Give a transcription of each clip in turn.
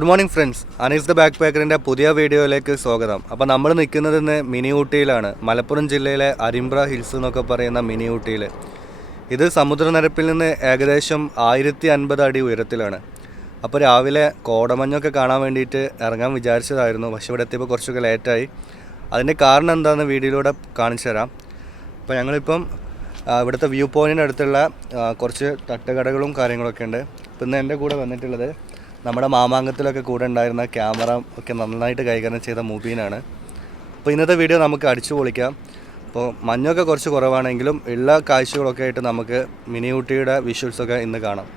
Good morning friends, Anees the ബാക്ക് പാക്കറിൻ്റെ പുതിയ വീഡിയോയിലേക്ക് സ്വാഗതം. അപ്പോൾ നമ്മൾ നിൽക്കുന്നത് ഇന്ന് മിനി ഊട്ടിയിലാണ്. മലപ്പുറം ജില്ലയിലെ അരിമ്പ്ര ഹിൽസ് എന്നൊക്കെ പറയുന്ന മിനി ഊട്ടിയിൽ. ഇത് സമുദ്രനിരപ്പിൽ നിന്ന് ഏകദേശം 1050 അടി ഉയരത്തിലാണ്. അപ്പോൾ രാവിലെ കോടമഞ്ഞൊക്കെ കാണാൻ വേണ്ടിയിട്ട് ഇറങ്ങാൻ വിചാരിച്ചതായിരുന്നു. പക്ഷേ ഇവിടെ എത്തിയപ്പോൾ കുറച്ചൊക്കെ ലേറ്റായി. അതിൻ്റെ കാരണം എന്താണെന്ന് വീഡിയോയിലൂടെ കാണിച്ചു തരാം. അപ്പോൾ ഞങ്ങളിപ്പം ഇവിടുത്തെ വ്യൂ പോയിൻറ്റിൻ്റെ അടുത്തുള്ള കുറച്ച് തട്ടുകടകളും കാര്യങ്ങളൊക്കെ ഉണ്ട്. പിന്നെ എൻ്റെ കൂടെ വന്നിട്ടുള്ളത് നമ്മുടെ മാമാങ്കത്തിലൊക്കെ കൂടെ ഉണ്ടായിരുന്ന ക്യാമറ ഒക്കെ നന്നായിട്ട് കൈകാര്യം ചെയ്ത മുബീനാണ്. അപ്പോൾ ഇന്നത്തെ വീഡിയോ നമുക്ക് അടിച്ചു പൊളിക്കാം. അപ്പോൾ മഞ്ഞൊക്കെ കുറച്ച് കുറവാണെങ്കിലും ഉള്ള കാഴ്ചകളൊക്കെ ആയിട്ട് നമുക്ക് മിനി ഊട്ടിയുടെ വിഷ്വൽസൊക്കെ ഇന്ന് കാണാം.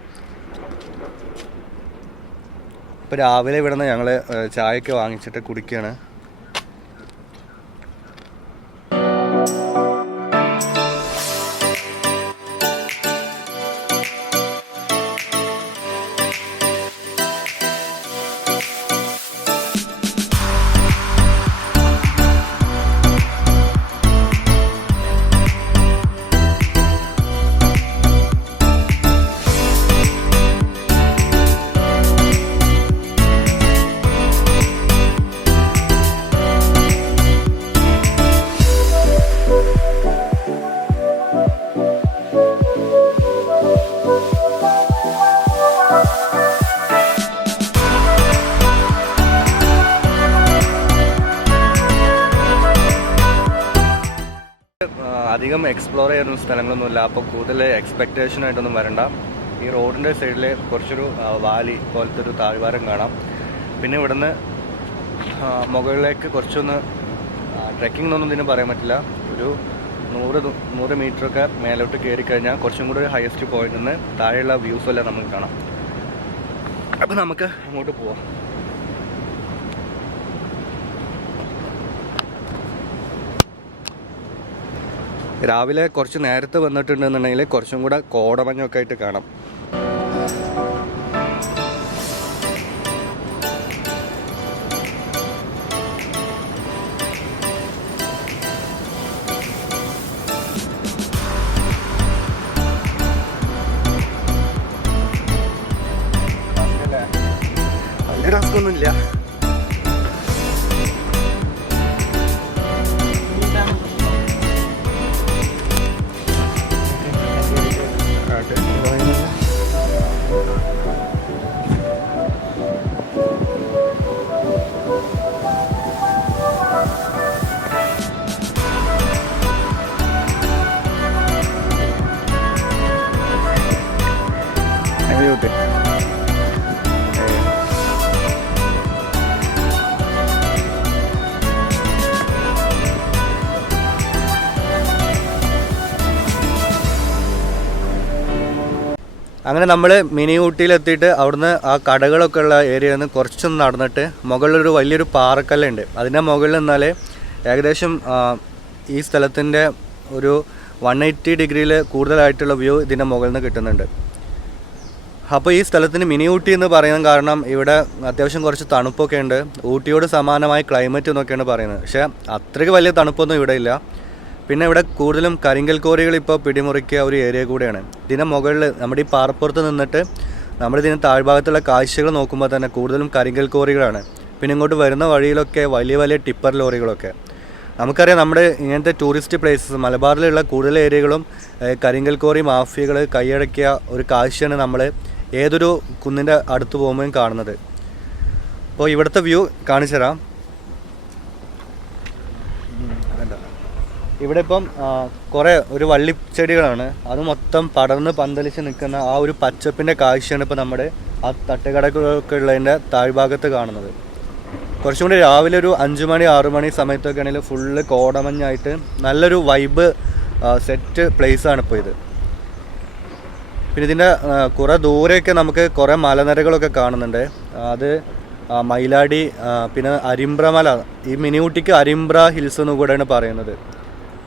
ഇപ്പോൾ രാവിലെ ഇവിടെ നിന്ന് ഞങ്ങൾ ചായയൊക്കെ വാങ്ങിച്ചിട്ട് കുടിക്കുകയാണ്. അധികം എക്സ്പ്ലോർ ചെയ്യുന്ന സ്ഥലങ്ങളൊന്നുമില്ല. അപ്പോൾ കൂടുതൽ എക്സ്പെക്റ്റേഷനായിട്ടൊന്നും വരണ്ട. ഈ റോഡിൻ്റെ സൈഡിൽ കുറച്ചൊരു വാലി പോലത്തെ ഒരു താഴ്വാരം കാണാം. പിന്നെ ഇവിടുന്ന് മുകളിലേക്ക് കുറച്ചൊന്ന് ട്രെക്കിംഗ് എന്നൊന്നും ഇതിന് പറയാൻ പറ്റില്ല. ഒരു 100 മീറ്ററൊക്കെ മേലോട്ട് കയറി കഴിഞ്ഞാൽ കുറച്ചും കൂടി ഹയസ്റ്റ് പോയിന്റിൽ നിന്ന് താഴെയുള്ള വ്യൂസ് എല്ലാം നമുക്ക് കാണാം. അപ്പോൾ നമുക്ക് അങ്ങോട്ട് പോവാം. രാവിലെ കുറച്ച് നേരത്തെ വന്നിട്ടുണ്ടെന്നുണ്ടെങ്കിൽ കുറച്ചും കൂടെ കോടമഞ്ഞൊക്കെ ആയിട്ട് കാണാം. വലിയ ടാസ്കൊന്നുമില്ല. അങ്ങനെ നമ്മൾ മിനി ഊട്ടിയിലെത്തിയിട്ട് അവിടുന്ന് ആ കടകളൊക്കെ ഉള്ള ഏരിയയിൽ നിന്ന് കുറച്ചൊന്ന് നടന്നിട്ട് മുകളിലൊരു വലിയൊരു പാറക്കല്ലുണ്ട്. അതിൻ്റെ മുകളിൽ നിന്നാൽ ഏകദേശം ഈ സ്ഥലത്തിൻ്റെ ഒരു 180 ഡിഗ്രിയിൽ കൂടുതലായിട്ടുള്ള വ്യൂ ഇതിൻ്റെ മുകളിൽ നിന്ന് കിട്ടുന്നുണ്ട്. അപ്പോൾ ഈ സ്ഥലത്തിന് മിനി ഊട്ടി എന്ന് പറയാൻ കാരണം ഇവിടെ അത്യാവശ്യം കുറച്ച് തണുപ്പൊക്കെ ഉണ്ട്. ഊട്ടിയോട് സമാനമായ ക്ലൈമറ്റ് എന്നൊക്കെയാണ് പറയുന്നത്. പക്ഷേ അത്രയ്ക്ക് വലിയ തണുപ്പൊന്നും ഇവിടെ ഇല്ല. പിന്നെ ഇവിടെ കൂടുതലും കരിങ്കൽ കോറികൾ ഇപ്പോൾ പിടിമുറിക്കിയ ഒരു ഏരിയ കൂടെയാണ്. ഇതിൻ്റെ മുകളിൽ നമ്മുടെ ഈ പാറപ്പുറത്ത് നിന്നിട്ട് നമ്മളിതിന് താഴ്ഭാഗത്തുള്ള കാഴ്ചകൾ നോക്കുമ്പോൾ തന്നെ കൂടുതലും കരിങ്കൽ കോറികളാണ്. പിന്നെ ഇങ്ങോട്ട് വരുന്ന വഴിയിലൊക്കെ വലിയ വലിയ ടിപ്പർ ലോറികളൊക്കെ. നമുക്കറിയാം നമ്മുടെ ഇങ്ങനത്തെ ടൂറിസ്റ്റ് പ്ലേസസ് മലബാറിലുള്ള കൂടുതൽ ഏരിയകളും കരിങ്കൽ കോറി മാഫിയകൾ കൈയടക്കിയ ഒരു കാഴ്ചയാണ് നമ്മൾ ഏതൊരു കുന്നിൻ്റെ അടുത്ത് പോകുമ്പോഴും കാണുന്നത്. അപ്പോൾ ഇവിടുത്തെ വ്യൂ കാണിച്ചു തരാം. ഇവിടെ ഇപ്പം കുറേ ഒരു വള്ളിച്ചെടികളാണ്. അത് മൊത്തം പടർന്ന് പന്തലിച്ച് നിൽക്കുന്ന ആ ഒരു പച്ചപ്പിൻ്റെ കാഴ്ചയാണ് ഇപ്പോൾ നമ്മുടെ ആ തട്ടുകടകളൊക്കെ ഉള്ളതിൻ്റെ താഴ്ഭാഗത്ത് കാണുന്നത്. കുറച്ചും കൂടി രാവിലെ ഒരു 5 മണി 6 മണി സമയത്തൊക്കെ ആണെങ്കിൽ ഫുള്ള് കോടമഞ്ഞായിട്ട് നല്ലൊരു വൈബ് സെറ്റ് പ്ലേസാണ് ഇപ്പോൾ ഇത്. പിന്നെ ഇതിൻ്റെ കുറേ ദൂരെയൊക്കെ നമുക്ക് കുറേ മലനിരകളൊക്കെ കാണുന്നുണ്ട്. അത് മയിലാടി, പിന്നെ അരിമ്പ്രമല. ഈ മിനി ഊട്ടിക്ക് അരിമ്പ്ര ഹിൽസ് എന്ന് കൂടെയാണ് പറയുന്നത്.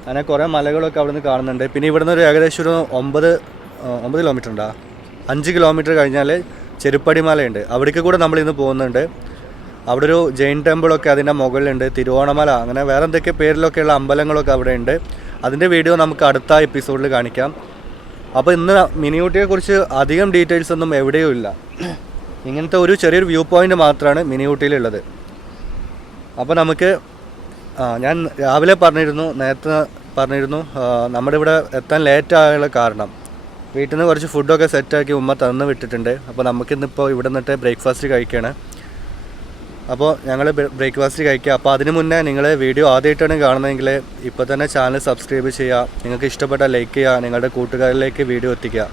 അങ്ങനെ കുറേ മലകളൊക്കെ അവിടെ നിന്ന് കാണുന്നുണ്ട്. പിന്നെ ഇവിടുന്ന് ഒരു ഏകദേശം ഒരു 9 കിലോമീറ്റർ ഉണ്ടാ 5 കിലോമീറ്റർ കഴിഞ്ഞാൽ ചെരുപ്പടി മലയുണ്ട്. അവിടേക്ക് കൂടെ നമ്മളിന്ന് പോകുന്നുണ്ട്. അവിടെ ഒരു ജെയിൻ ടെമ്പിളൊക്കെ അതിൻ്റെ മുകളിലുണ്ട്. തിരുവോണമല, അങ്ങനെ വേറെ എന്തൊക്കെ പേരിലൊക്കെയുള്ള അമ്പലങ്ങളൊക്കെ അവിടെ ഉണ്ട്. അതിൻ്റെ വീഡിയോ നമുക്ക് അടുത്ത എപ്പിസോഡിൽ കാണിക്കാം. അപ്പോൾ ഇന്ന് മിനി ഊട്ടിയെക്കുറിച്ച് അധികം ഡീറ്റെയിൽസ് ഒന്നും എവിടെയും ഇല്ല. ഇങ്ങനത്തെ ഒരു ചെറിയൊരു വ്യൂ പോയിൻ്റ് മാത്രമാണ് മിനി ഊട്ടിയിലുള്ളത്. അപ്പോൾ നമുക്ക് ഞാൻ രാവിലെ നേരത്തെ പറഞ്ഞിരുന്നു നമ്മുടെ ഇവിടെ എത്താൻ ലേറ്റ് ആയുള്ള കാരണം വീട്ടിൽ നിന്ന് കുറച്ച് ഫുഡൊക്കെ സെറ്റാക്കി ഉമ്മ തന്ന് വിട്ടിട്ടുണ്ട്. അപ്പോൾ നമുക്കിന്നിപ്പോൾ ഇവിടെ നിന്നിട്ട് ബ്രേക്ക്ഫാസ്റ്റ് കഴിക്കുകയാണ്. അപ്പോൾ ഞങ്ങൾ ബ്രേക്ക്ഫാസ്റ്റ് കഴിക്കുക. അപ്പോൾ അതിന് മുന്നേ നിങ്ങൾ വീഡിയോ ആദ്യമായിട്ടാണ് കാണുന്നതെങ്കിൽ ഇപ്പോൾ തന്നെ ചാനൽ സബ്സ്ക്രൈബ് ചെയ്യുക, നിങ്ങൾക്ക് ഇഷ്ടപ്പെട്ട ലൈക്ക് ചെയ്യുക, നിങ്ങളുടെ കൂട്ടുകാരിലേക്ക് വീഡിയോ എത്തിക്കുക.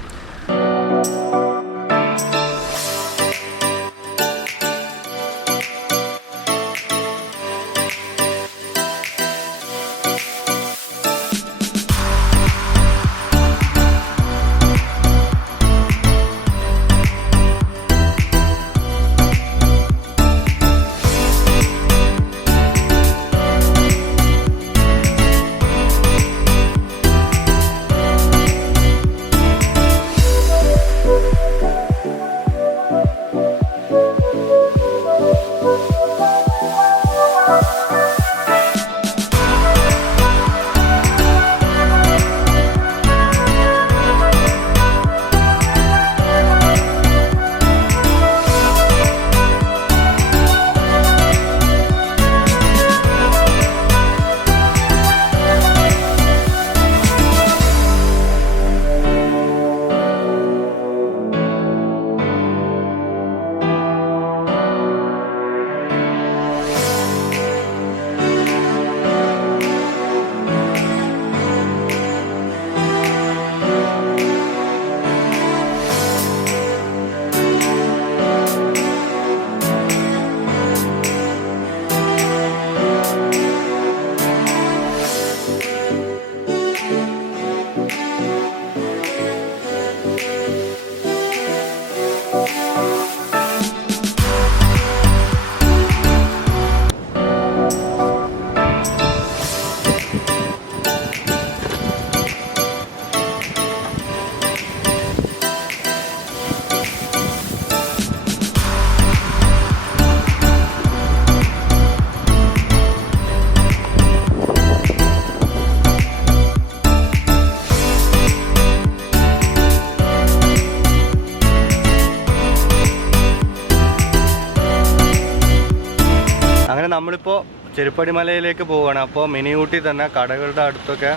അങ്ങനെ നമ്മളിപ്പോൾ ചെരുപ്പടി മലയിലേക്ക് പോവുകയാണ്. അപ്പോൾ മിനി ഊട്ടി തന്നെ കടകളുടെ അടുത്തൊക്കെ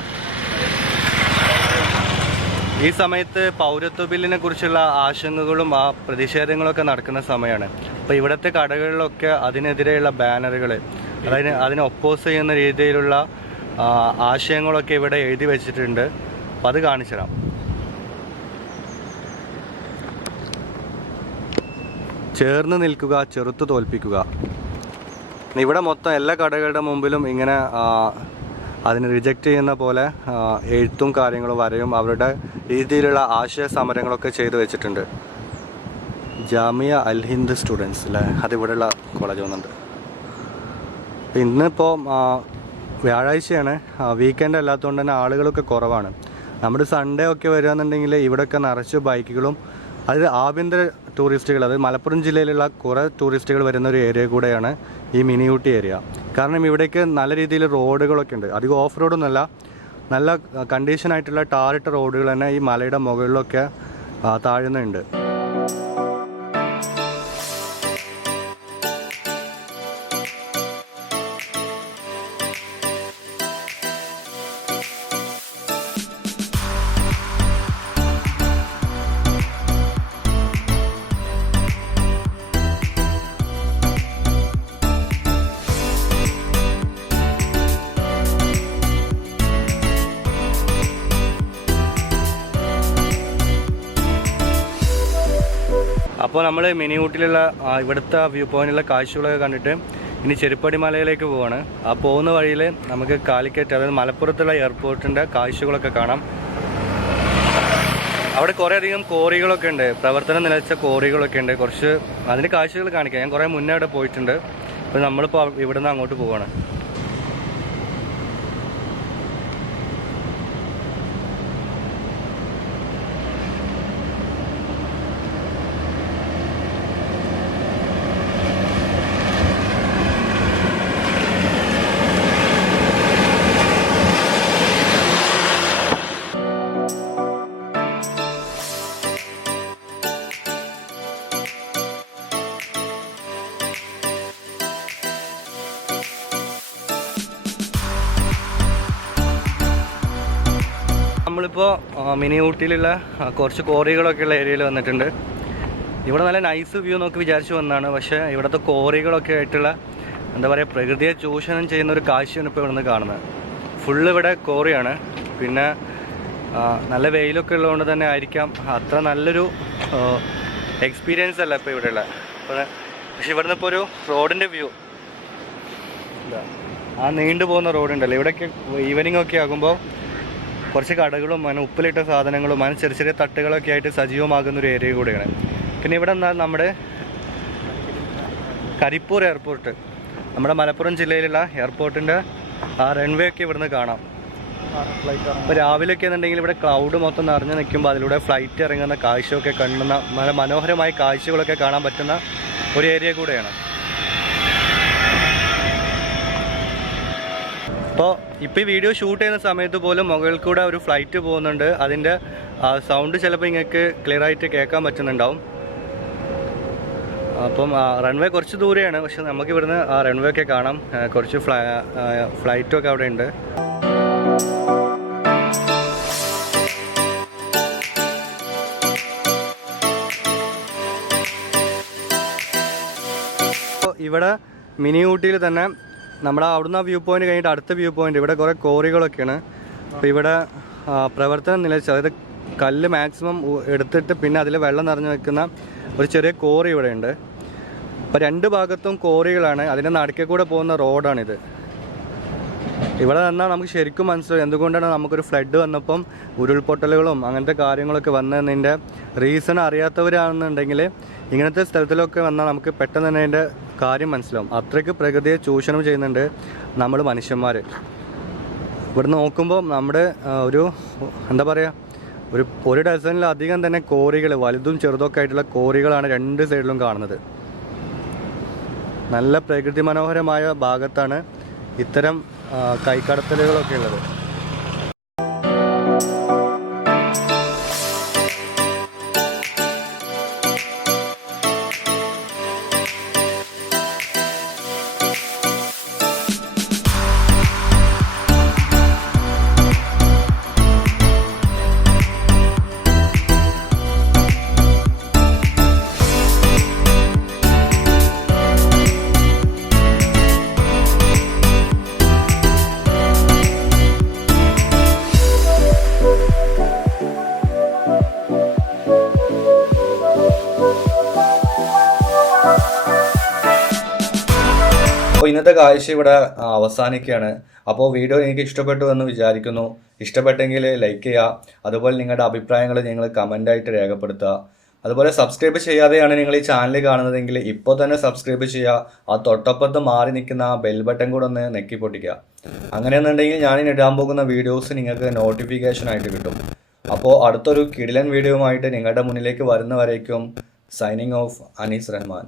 ഈ സമയത്ത് പൗരത്വ ബില്ലിനെ കുറിച്ചുള്ള ആശങ്കകളും പ്രതിഷേധങ്ങളൊക്കെ നടക്കുന്ന സമയമാണ്. അപ്പോൾ ഇവിടുത്തെ കടകളിലൊക്കെ അതിനെതിരെയുള്ള ബാനറുകൾ, അതിനെ ഒപ്പോസ് ചെയ്യുന്ന രീതിയിലുള്ള ആശയങ്ങളൊക്കെ ഇവിടെ എഴുതി വെച്ചിട്ടുണ്ട്. അപ്പോൾ അത് കാണിച്ചു തരാം. ചേർന്ന് നിൽക്കുക, ചെറുത്ത് തോൽപ്പിക്കുക. ഇവിടെ മൊത്തം എല്ലാ കടകളുടെ മുമ്പിലും ഇങ്ങനെ അതിന് റിജക്റ്റ് ചെയ്യുന്ന പോലെ എഴുത്തും കാര്യങ്ങളും വരയും അവരുടെ രീതിയിലുള്ള ആശയ സമരങ്ങളൊക്കെ ചെയ്തു വെച്ചിട്ടുണ്ട്. ജാമിയ അൽ ഹിന്ദ് സ്റ്റുഡൻസ് അല്ലേ, അതിവിടെയുള്ള കോളേജ് വന്നിട്ടുണ്ട്. ഇന്നിപ്പോൾ വ്യാഴാഴ്ചയാണ്, വീക്കെൻഡ് അല്ലാത്തതുകൊണ്ട് തന്നെ ആളുകളൊക്കെ കുറവാണ്. നമ്മുടെ സൺഡേ ഒക്കെ വരികയെന്നുണ്ടെങ്കിൽ ഇവിടെയൊക്കെ നിറച്ച് ബൈക്കുകളും, അത് ആഭ്യന്തര ടൂറിസ്റ്റുകൾ, അത് മലപ്പുറം ജില്ലയിലുള്ള കുറേ ടൂറിസ്റ്റുകൾ വരുന്ന ഒരു ഏരിയ കൂടെയാണ് ഈ മിനി ഊട്ടി ഏരിയ. കാരണം ഇവിടേക്ക് നല്ല രീതിയിൽ റോഡുകളൊക്കെ ഉണ്ട്. അധികം ഓഫ് റോഡൊന്നുമല്ല, നല്ല കണ്ടീഷനായിട്ടുള്ള ടാറിട്ട റോഡുകൾ തന്നെ ഈ മലയുടെ മുകളിലൊക്കെ താഴുന്നുണ്ട്. അപ്പോൾ നമ്മൾ മിനി ഊട്ടിയിലുള്ള ഇവിടുത്തെ വ്യൂ പോയിന്റിലുള്ള കാഴ്ചകളൊക്കെ കണ്ടിട്ട് ഇനി ചെരുപ്പടി മലയിലേക്ക് പോവാണ്. ആ പോകുന്ന വഴിയിൽ നമുക്ക് കാലിക്കറ്റ്, അതായത് മലപ്പുറത്തുള്ള എയർപോർട്ടിൻ്റെ കാഴ്ചകളൊക്കെ കാണാം. അവിടെ കുറേ അധികം കോറികളൊക്കെ ഉണ്ട്, പ്രവർത്തനം നിലച്ച കോറികളൊക്കെ ഉണ്ട്. കുറച്ച് അതിൻ്റെ കാഴ്ചകൾ കാണിക്കാം. ഞാൻ കുറേ മുന്നേ അവിടെ പോയിട്ടുണ്ട്. അപ്പോൾ നമ്മളിപ്പോൾ ഇവിടെ നിന്ന് അങ്ങോട്ട് പോവാണ്. നമ്മളിപ്പോൾ മിനി ഊട്ടിയിലുള്ള കുറച്ച് കോറികളൊക്കെ ഉള്ള ഏരിയയിൽ വന്നിട്ടുണ്ട്. ഇവിടെ നല്ല നൈസ് വ്യൂ നോക്കി വിചാരിച്ചു വന്നതാണ്. പക്ഷേ ഇവിടുത്തെ കോറികളൊക്കെ ആയിട്ടുള്ള എന്താ പറയുക, പ്രകൃതിയെ ചൂഷണം ചെയ്യുന്ന ഒരു കാഴ്ചയാണ് ഇപ്പോൾ ഇവിടുന്ന് കാണുന്നത്. ഫുള്ള് ഇവിടെ കോറിയാണ്. പിന്നെ നല്ല വെയിലൊക്കെ ഉള്ളതുകൊണ്ട് തന്നെ ആയിരിക്കാം അത്ര നല്ലൊരു എക്സ്പീരിയൻസ് അല്ല ഇപ്പോൾ ഇവിടെയുള്ള. പക്ഷെ ഇവിടുന്ന് ഇപ്പോൾ ഒരു റോഡിൻ്റെ വ്യൂ, ആ നീണ്ടു പോകുന്ന റോഡുണ്ടല്ലോ, ഇവിടെയൊക്കെ ഈവനിങ് ഒക്കെ ആകുമ്പോൾ കുറച്ച് കടകളും അങ്ങനെ ഉപ്പിലിട്ട സാധനങ്ങളും അങ്ങനെ ചെറിയ ചെറിയ തട്ടുകളൊക്കെ ആയിട്ട് സജീവമാകുന്ന ഒരു ഏരിയ കൂടെയാണ്. പിന്നെ ഇവിടെ എന്നാൽ നമ്മുടെ കരിപ്പൂർ എയർപോർട്ട്, നമ്മുടെ മലപ്പുറം ജില്ലയിലുള്ള എയർപോർട്ടിൻ്റെ ആ റൺവേ ഒക്കെ ഇവിടുന്ന് കാണാം. ഇപ്പോൾ രാവിലെയൊക്കെ എന്നുണ്ടെങ്കിൽ ഇവിടെ ക്ലൗഡ് മൊത്തം നിറഞ്ഞു നിൽക്കുമ്പോൾ അതിലൂടെ ഫ്ലൈറ്റ് ഇറങ്ങുന്ന കാഴ്ചയൊക്കെ കാണുന്ന നല്ല മനോഹരമായ കാഴ്ചകളൊക്കെ കാണാൻ പറ്റുന്ന ഒരു ഏരിയ കൂടെയാണ്. ഇപ്പോൾ ഈ വീഡിയോ ഷൂട്ട് ചെയ്യുന്ന സമയത്ത് പോലും മുകളിൽ കൂടെ ഒരു ഫ്ലൈറ്റ് പോകുന്നുണ്ട്. അതിൻ്റെ സൗണ്ട് ചിലപ്പോൾ നിങ്ങൾക്ക് ക്ലിയർ ആയിട്ട് കേൾക്കാൻ പറ്റുന്നുണ്ടാവും. അപ്പം റൺവേ കുറച്ച് ദൂരെയാണ്, പക്ഷെ നമുക്ക് ഇവിടുന്ന് ആ റൺവേ ഒക്കെ കാണാം. കുറച്ച് ഫ്ലൈറ്റൊക്കെ അവിടെ ഉണ്ട്. ഇവിടെ മിനി ഊട്ടിയിൽ തന്നെ നമ്മുടെ അവിടുന്ന് വ്യൂ പോയിന്റ് കഴിഞ്ഞിട്ട് അടുത്ത വ്യൂ പോയിന്റ് ഇവിടെ കുറേ കോറികളൊക്കെയാണ്. അപ്പോൾ ഇവിടെ പ്രവർത്തനം നിലച്ച്, അതായത് കല്ല് മാക്സിമം എടുത്തിട്ട് പിന്നെ അതിൽ വെള്ളം നിറഞ്ഞു വെക്കുന്ന ഒരു ചെറിയ കോറി ഇവിടെ ഉണ്ട്. അപ്പോൾ രണ്ട് ഭാഗത്തും കോറികളാണ്. അതിൻ്റെ നടുക്കേ കൂടെ പോകുന്ന റോഡാണിത്. ഇവിടെ നിന്നാൽ നമുക്ക് ശരിക്കും മനസ്സിലാവും എന്തുകൊണ്ടാണ് നമുക്കൊരു ഫ്ലഡ് വന്നപ്പം ഉരുൾപൊട്ടലുകളും അങ്ങനത്തെ കാര്യങ്ങളൊക്കെ വന്നതിൻ്റെ റീസൺ അറിയാത്തവരാണെന്നുണ്ടെങ്കിൽ ഇങ്ങനത്തെ സ്ഥലത്തിലൊക്കെ വന്നാൽ നമുക്ക് പെട്ടെന്ന് തന്നെ അതിൻ്റെ കാര്യം മനസ്സിലാവും. അത്രയ്ക്ക് പ്രകൃതിയെ ചൂഷണം ചെയ്യുന്നുണ്ട് നമ്മൾ മനുഷ്യന്മാർ. ഇവിടെ നോക്കുമ്പോൾ നമ്മുടെ ഒരു എന്താ പറയുക, ഒരു ഡസനിലധികം തന്നെ കോറികൾ, വലുതും ചെറുതൊക്കെ ആയിട്ടുള്ള കോറികളാണ് രണ്ട് സൈഡിലും കാണുന്നത്. നല്ല പ്രകൃതി മനോഹരമായ ഭാഗത്താണ് ഇത്തരം കൈക്കടത്തലുകളൊക്കെ ഉള്ളത്. അപ്പോൾ ഇന്നത്തെ കാഴ്ച ഇവിടെ അവസാനിക്കുകയാണ്. അപ്പോൾ വീഡിയോ എനിക്ക് ഇഷ്ടപ്പെട്ടു എന്ന് വിചാരിക്കുന്നു. ഇഷ്ടപ്പെട്ടെങ്കിൽ ലൈക്ക് ചെയ്യുക. അതുപോലെ നിങ്ങളുടെ അഭിപ്രായങ്ങൾ നിങ്ങൾ കമൻ്റായിട്ട് രേഖപ്പെടുത്തുക. അതുപോലെ സബ്സ്ക്രൈബ് ചെയ്യാതെയാണ് നിങ്ങൾ ഈ ചാനൽ കാണുന്നതെങ്കിൽ ഇപ്പോൾ തന്നെ സബ്സ്ക്രൈബ് ചെയ്യുക. ആ തൊട്ടപ്പുറത്ത് മാറി നിൽക്കുന്ന ആ ബെൽ ബട്ടൺ കൂടെ ഒന്ന് നെക്കി പൊട്ടിക്കുക. അങ്ങനെയെന്നുണ്ടെങ്കിൽ ഞാനിനി ഇടാൻ പോകുന്ന വീഡിയോസ് നിങ്ങൾക്ക് നോട്ടിഫിക്കേഷൻ ആയിട്ട് കിട്ടും. അപ്പോൾ അടുത്തൊരു കിടിലൻ വീഡിയോയുമായിട്ട് നിങ്ങളുടെ മുന്നിലേക്ക് വരുന്നവരേക്കും സൈനിങ് ഓഫ് അനീസ് റഹ്മാൻ.